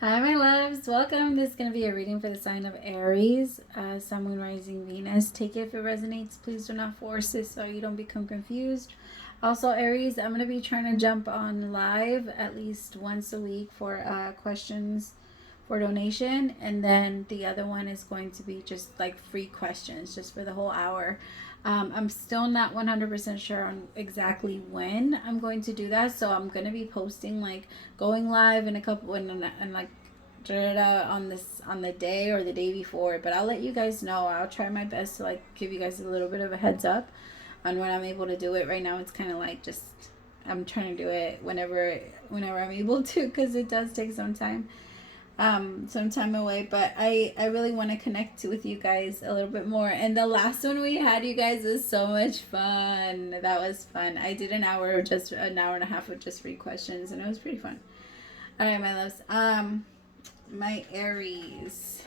Hi, my loves. Welcome. This is going to be a reading for the sign of Aries, Sun, Moon, Rising, Venus. Take it if it resonates. Please do not force it so you don't become confused. Also, Aries, I'm going to be trying to jump on live at least once a week for questions for donation. And then the other one is going to be just like free questions just for the whole hour. I'm still not 100% sure on exactly when I'm going to do that. So I'm going to be posting like going live in a couple and like on the day or the day before, but I'll let you guys know. I'll try my best to like give you guys a little bit of a heads up on when I'm able to do it. Right now it's kind of like just I'm trying to do it whenever I'm able to, because it does take some time away, but I really want to connect with you guys a little bit more. And the last one we had, you guys, was so much fun. That was fun. I did an hour and a half of just free questions, and it was pretty fun. All right, my loves. My Aries.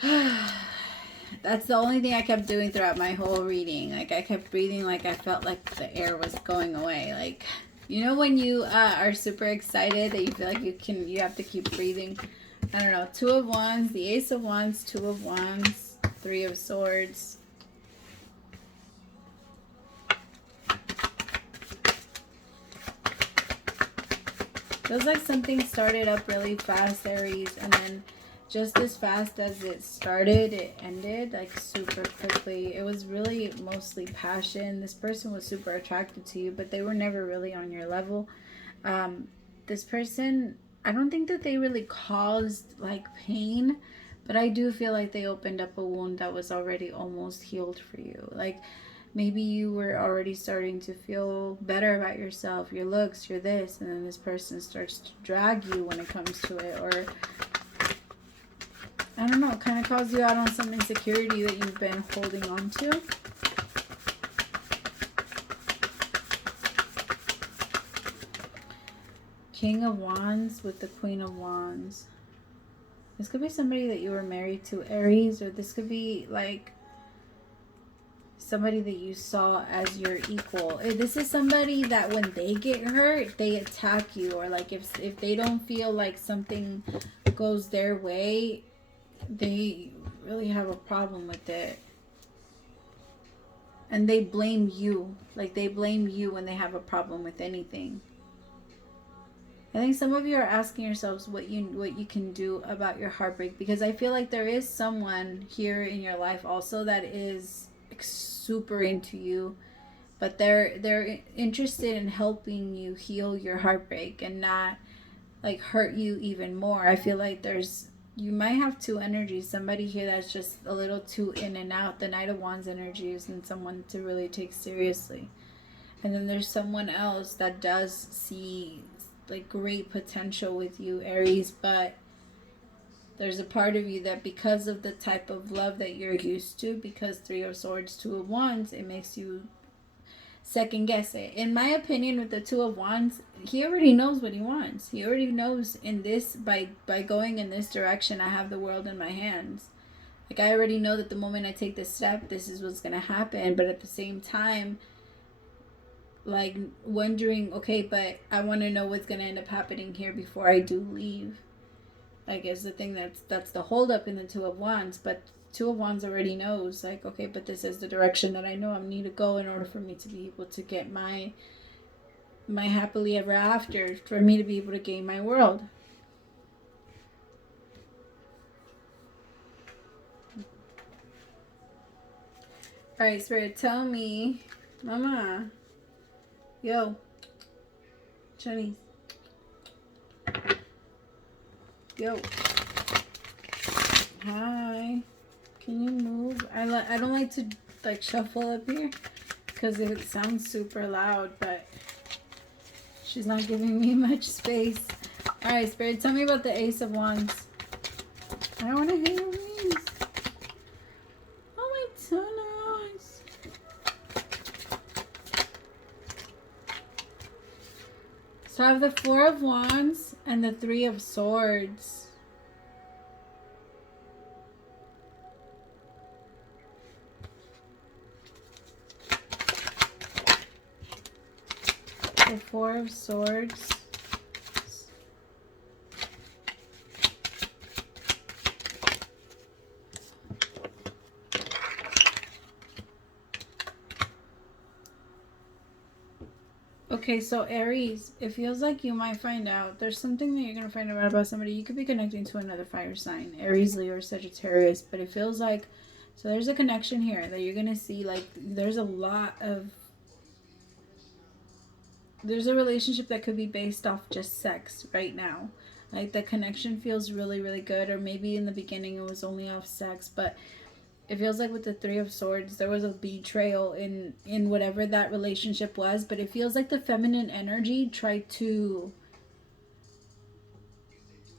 That's the only thing I kept doing throughout my whole reading. Like, I kept breathing like I felt like the air was going away. Like, you know when you are super excited that you feel like you have to keep breathing? I don't know. 2 of Wands, the Ace of Wands, 2 of Wands, 3 of Swords. Feels like something started up really fast, Aries, and then just as fast as it started, it ended like super quickly. It was really mostly passion. This person was super attracted to you, but they were never really on your level. This person, I don't think that they really caused like pain, but I do feel like they opened up a wound that was already almost healed for you. Like, maybe you were already starting to feel better about yourself, your looks, your this, and then this person starts to drag you when it comes to it, or I don't know, kind of calls you out on some insecurity that you've been holding on to. King of Wands with the Queen of Wands. This could be somebody that you were married to, Aries, or this could be like somebody that you saw as your equal. This is somebody that when they get hurt, they attack you, or like if they don't feel like something goes their way, they really have a problem with it. And they blame you. Like, they blame you when they have a problem with anything. I think some of you are asking yourselves what you can do about your heartbreak, because I feel like there is someone here in your life also that is super into you, but they're interested in helping you heal your heartbreak and not like hurt you even more. I feel like you might have 2 energies. Somebody here that's just a little too in and out. The Knight of Wands energy isn't someone to really take seriously. And then there's someone else that does see like great potential with you, Aries, but there's a part of you that, because of the type of love that you're used to, because 3 of Swords, 2 of Wands, it makes you second guess it. In my opinion, with the 2 of Wands, he already knows what he wants. He already knows in this, by going in this direction, I have the world in my hands. Like, I already know that the moment I take this step, this is what's going to happen. But at the same time, like wondering, okay, but I want to know what's going to end up happening here before I do leave. Like, is the thing that's the holdup in the 2 of Wands. But 2 of Wands already knows, like, okay, but this is the direction that I know I need to go in order for me to be able to get my happily ever after, for me to be able to gain my world. All right, Spirit, tell me, Mama, yo, Chinese, yo, hi, can you move? I don't like to like shuffle up here because it sounds super loud, but she's not giving me much space. All right, Spirit, tell me about the Ace of Wands. I don't want to hear your wings. Oh, it's so nice. So I have the 4 of Wands and the 3 of Swords. The 4 of Swords. Okay, so Aries, it feels like you might find out. There's something that you're going to find out about somebody. You could be connecting to another fire sign, Aries, Leo, or Sagittarius. But it feels like, so there's a connection here that you're going to see. Like, there's a relationship that could be based off just sex right now. Like, the connection feels really, really good. Or maybe in the beginning it was only off sex. But it feels like with the Three of Swords, there was a betrayal in whatever that relationship was. But it feels like the feminine energy tried to,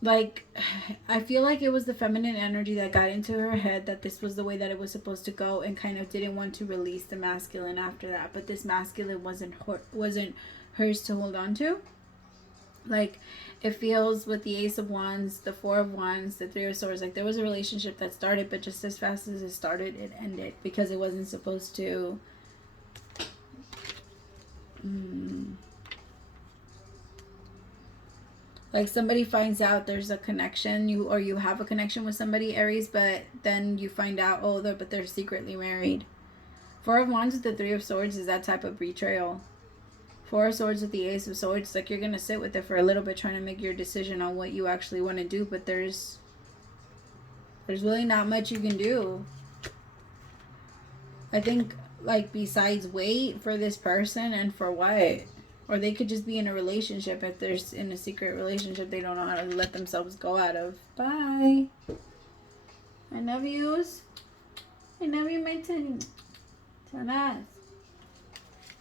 like, I feel like it was the feminine energy that got into her head that this was the way that it was supposed to go, and kind of didn't want to release the masculine after that. But this masculine wasn't hers to hold on to. Like, it feels with the Ace of Wands, the Four of Wands, the Three of Swords, like there was a relationship that started, but just as fast as it started, it ended because it wasn't supposed to. Like, somebody finds out there's a connection, you have a connection with somebody, Aries, but then you find out, oh, but they're secretly married. Four of Wands with the Three of Swords is that type of betrayal. Four of Swords with the Ace of Swords, like you're going to sit with it for a little bit trying to make your decision on what you actually want to do, but there's really not much you can do. I think, like, besides wait for this person, and for what? Or they could just be in a relationship. If there's in a secret relationship they don't know how to let themselves go out of. Bye. I love yous. I love you, my tiny. Chanas.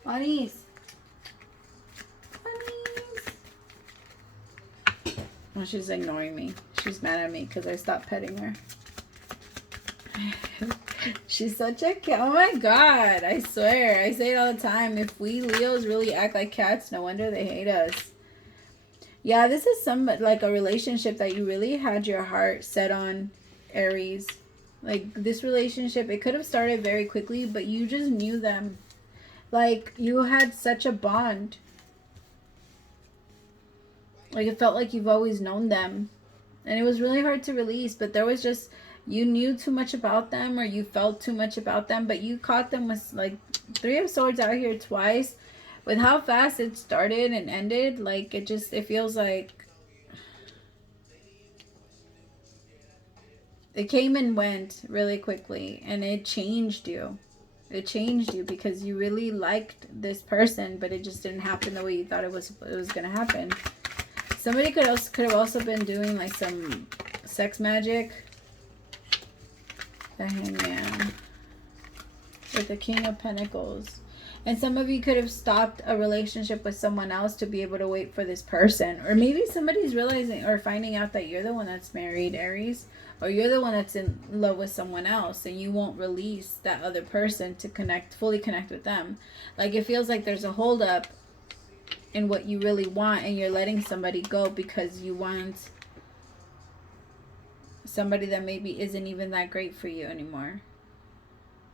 Aries. Oh, she's ignoring me. She's mad at me because I stopped petting her. She's such a cat. Oh my god. I swear. I say it all the time. If we Leos really act like cats, no wonder they hate us. Yeah, this is like a relationship that you really had your heart set on, Aries. Like, this relationship, it could have started very quickly, but you just knew them. Like, you had such a bond. Like, it felt like you've always known them. And it was really hard to release, but there was just, you knew too much about them, or you felt too much about them, but you caught them with, like, Three of Swords out here twice. With how fast it started and ended, like, it feels like it came and went really quickly, and it changed you. It changed you because you really liked this person, but it just didn't happen the way you thought it was going to happen. Somebody could have also been doing like some sex magic. The Hangman with the King of Pentacles. And some of you could have stopped a relationship with someone else to be able to wait for this person. Or maybe somebody's realizing or finding out that you're the one that's married, Aries. Or you're the one that's in love with someone else, and you won't release that other person to fully connect with them. Like, it feels like there's a holdup in what you really want, and you're letting somebody go because you want somebody that maybe isn't even that great for you anymore.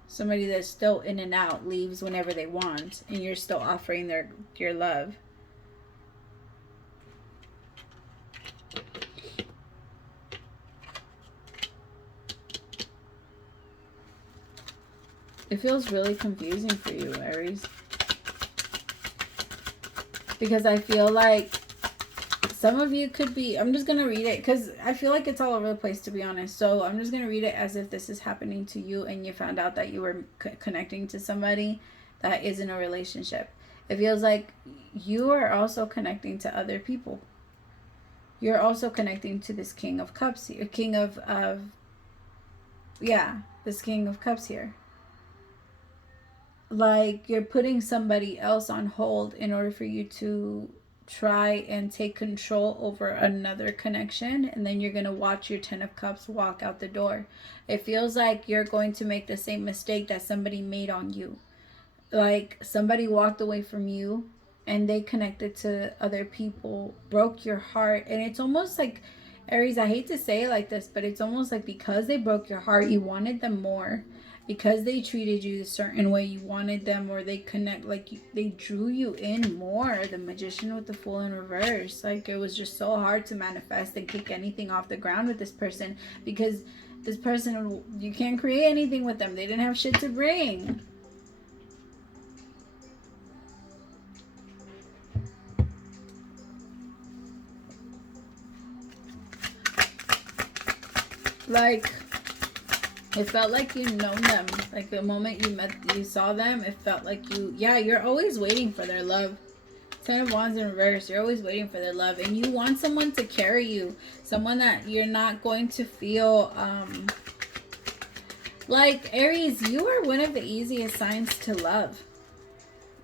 Somebody that's still in and out, leaves whenever they want, and you're still offering your love. It feels really confusing for you, Aries. Because I feel like some of you could be, I'm just going to read it because I feel like it's all over the place, to be honest. So I'm just going to read it as if this is happening to you and you found out that you were connecting to somebody that is in a relationship. It feels like you are also connecting to other people. You're also connecting to this King of Cups here. This King of Cups here. Like, you're putting somebody else on hold in order for you to try and take control over another connection, and then you're going to watch your Ten of Cups walk out the door. It feels like you're going to make the same mistake that somebody made on you. Like, somebody walked away from you and they connected to other people, broke your heart, and it's almost like, Aries, I hate to say it like this, but it's almost like because they broke your heart, you wanted them more. Because they treated you a certain way, you wanted them, or they they drew you in more. The Magician with the Fool in reverse. Like, it was just so hard to manifest and kick anything off the ground with this person, because this person, you can't create anything with them. They didn't have shit to bring. Like, it felt like you known them. Like the moment you saw them, it felt like you're always waiting for their love. Ten of Wands in reverse. You're always waiting for their love. And you want someone to carry you. Someone that you're not going to feel, like, Aries, you are one of the easiest signs to love.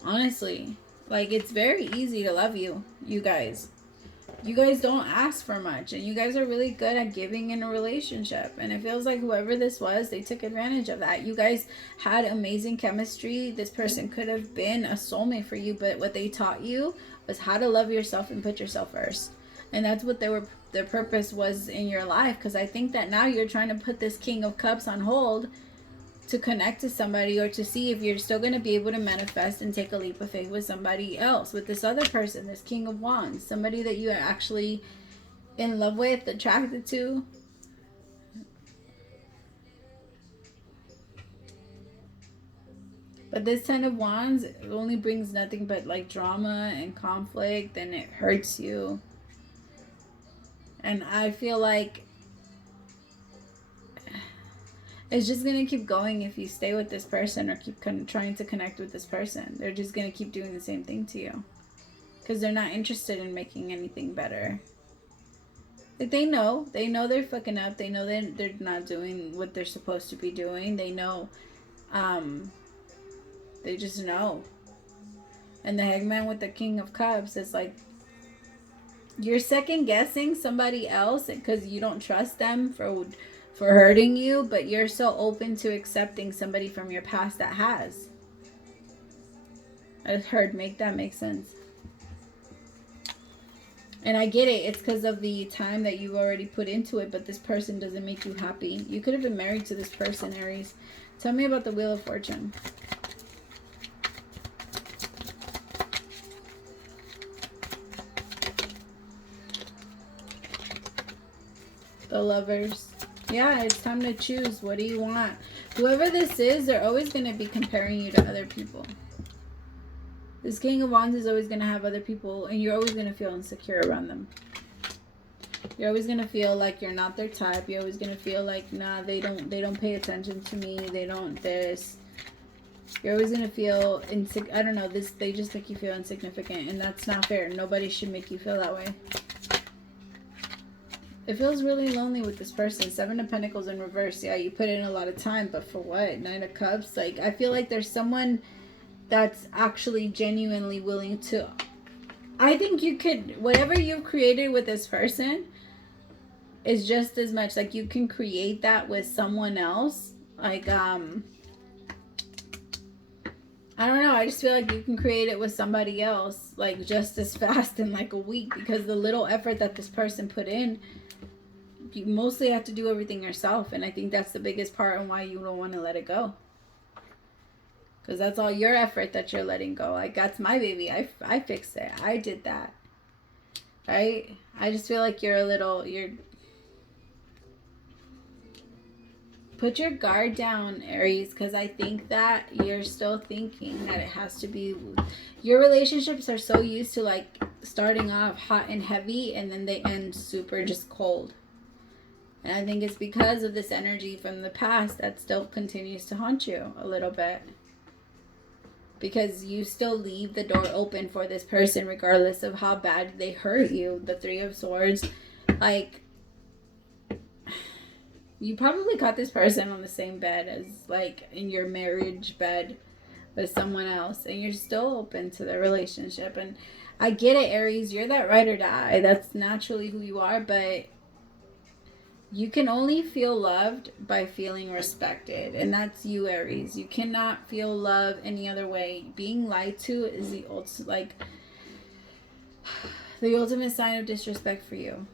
Honestly. Like, it's very easy to love you, you guys. You guys don't ask for much, and you guys are really good at giving in a relationship. And it feels like whoever this was, they took advantage of that. You guys had amazing chemistry. This person could have been a soulmate for you, but what they taught you was how to love yourself and put yourself first. And that's what their purpose was in your life. Because I think that now you're trying to put this King of Cups on hold to connect to somebody, or to see if you're still going to be able to manifest and take a leap of faith with somebody else, with this other person, this King of Wands, somebody that you are actually in love with, attracted to. But this Ten of Wands only brings nothing but like drama and conflict, and it hurts you. And I feel like it's just going to keep going if you stay with this person or keep trying to connect with this person. They're just going to keep doing the same thing to you. Because they're not interested in making anything better. Like, they know they're fucking up. They know they're not doing what they're supposed to be doing. They know. They just know. And the Hangman with the King of Cups is like, you're second guessing somebody else because you don't trust them for hurting you, but you're so open to accepting somebody from your past that has. I heard, make that make sense. And I get it. It's because of the time that you've already put into it, but this person doesn't make you happy. You could have been married to this person, Aries. Tell me about the Wheel of Fortune. The Lovers. Yeah, it's time to choose. What do you want? Whoever this is, they're always going to be comparing you to other people. This King of Wands is always going to have other people, and you're always going to feel insecure around them. You're always going to feel like you're not their type. You're always going to feel like, nah, they don't pay attention to me. They don't this. You're always going to feel I don't know, they just make you feel insignificant, and that's not fair. Nobody should make you feel that way. It feels really lonely with this person. Seven of Pentacles in reverse. Yeah, you put in a lot of time, but for what? Nine of Cups. Like, I feel like there's someone that's actually genuinely willing to... I think you could... Whatever you've created with this person is just as much. Like, you can create that with someone else. Like, I don't know. I just feel like you can create it with somebody else, like, just as fast in, like, a week. Because the little effort that this person put in... You mostly have to do everything yourself, and I think that's the biggest part on why you don't want to let it go. Because that's all your effort that you're letting go. Like, that's my baby. I fixed it. I did that. Right? I just feel like you're put your guard down, Aries, because I think that you're still thinking that it has to be... Your relationships are so used to, like, starting off hot and heavy, and then they end super just cold. And I think it's because of this energy from the past that still continues to haunt you a little bit. Because you still leave the door open for this person regardless of how bad they hurt you. The Three of Swords. Like, you probably caught this person on the same bed as, like, in your marriage bed with someone else. And you're still open to the relationship. And I get it, Aries. You're that ride or die. That's naturally who you are. But... you can only feel loved by feeling respected. And that's you, Aries. You cannot feel love any other way. Being lied to is the ultimate sign of disrespect for you.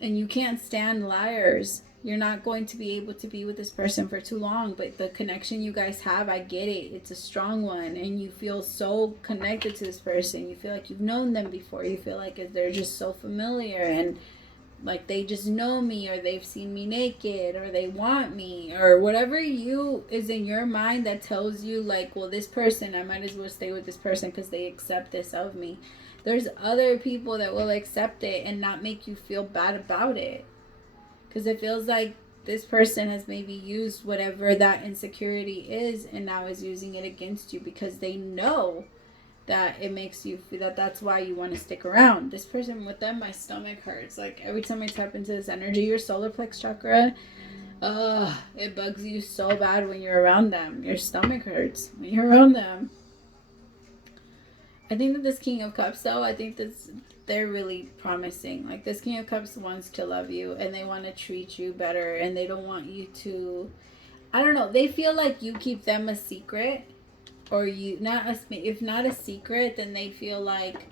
And you can't stand liars. You're not going to be able to be with this person for too long. But the connection you guys have, I get it. It's a strong one. And you feel so connected to this person. You feel like you've known them before. You feel like they're just so familiar. And... like, they just know me, or they've seen me naked, or they want me, or whatever is in your mind that tells you, like, well, this person, I might as well stay with this person because they accept this of me. There's other people that will accept it and not make you feel bad about it. Because it feels like this person has maybe used whatever that insecurity is and now is using it against you because they know that it makes you feel that that's why you want to stick around. This person, with them, my stomach hurts. Like every time I tap into this energy, your solar plex chakra, it bugs you so bad when you're around them. Your stomach hurts when you're around them. I think that this King of Cups, though, I think that's, they're really promising. Like, this King of Cups wants to love you, and they want to treat you better, and they don't want you to, I don't know, they feel like you keep them a secret, or you, if not a secret, then they feel like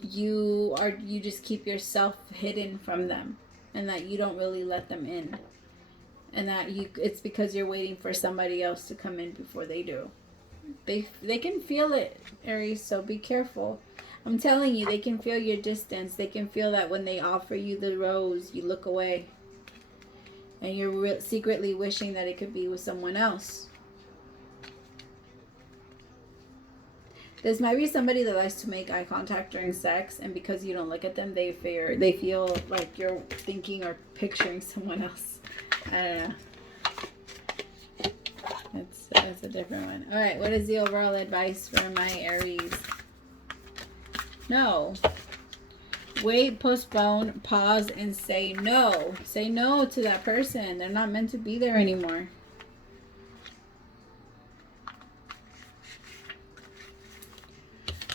you just keep yourself hidden from them, and that you don't really let them in, and that it's because you're waiting for somebody else to come in before they do. They can feel it, Aries, so be careful. I'm telling you, they can feel your distance. They can feel that when they offer you the rose, you look away. And you're secretly wishing that it could be with someone else. This might be somebody that likes to make eye contact during sex, and because you don't look at them, they feel like you're thinking or picturing someone else. I don't know. That's a different one. All right, what is the overall advice for my Aries? No. Wait, postpone, pause, and say no. Say no to that person. They're not meant to be there anymore.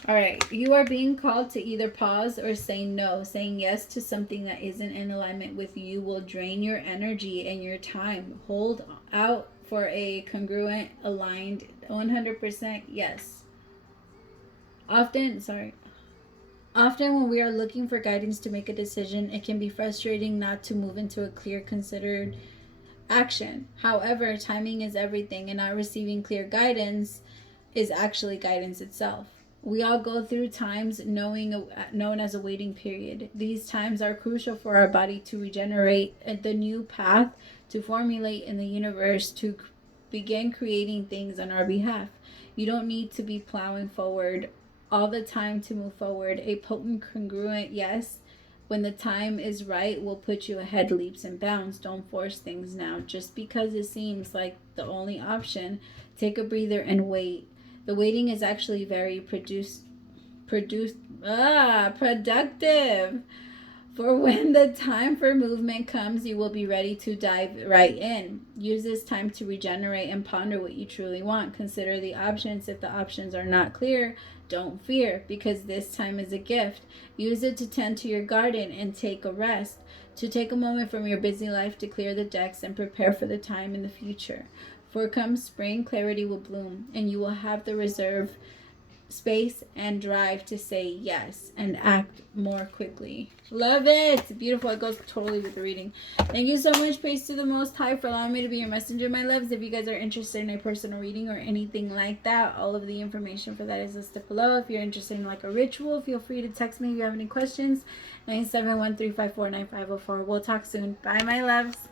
All right, you are being called to either pause or say no. Saying yes to something that isn't in alignment with you will drain your energy and your time. Hold out for a congruent, aligned, 100% yes. Often when we are looking for guidance to make a decision, it can be frustrating not to move into a clear, considered action. However, timing is everything, and not receiving clear guidance is actually guidance itself. We all go through times known as a waiting period. These times are crucial for our body to regenerate the new path to formulate in the universe to begin creating things on our behalf. You don't need to be plowing forward all the time to move forward. A potent, congruent yes when the time is right will put you ahead leaps and bounds. Don't force things now. Just because it seems like the only option, take a breather and wait. The waiting is actually very productive. For when the time for movement comes, you will be ready to dive right in. Use this time to regenerate and ponder what you truly want. Consider the options. If the options are not clear, don't fear, because this time is a gift. Use it to tend to your garden and take a rest. To take a moment from your busy life to clear the decks and prepare for the time in the future. For come spring, clarity will bloom, and you will have the reserve space and drive to say yes and act more quickly. Love it. Beautiful. It goes totally with the reading. Thank you so much. Praise to the Most High for allowing me to be your messenger, my loves. If you guys are interested in a personal reading or anything like that, all of the information for that is listed below. If you're interested in like a ritual, feel free to text me if you have any questions. 971-354-9504. We'll talk soon. Bye, my loves.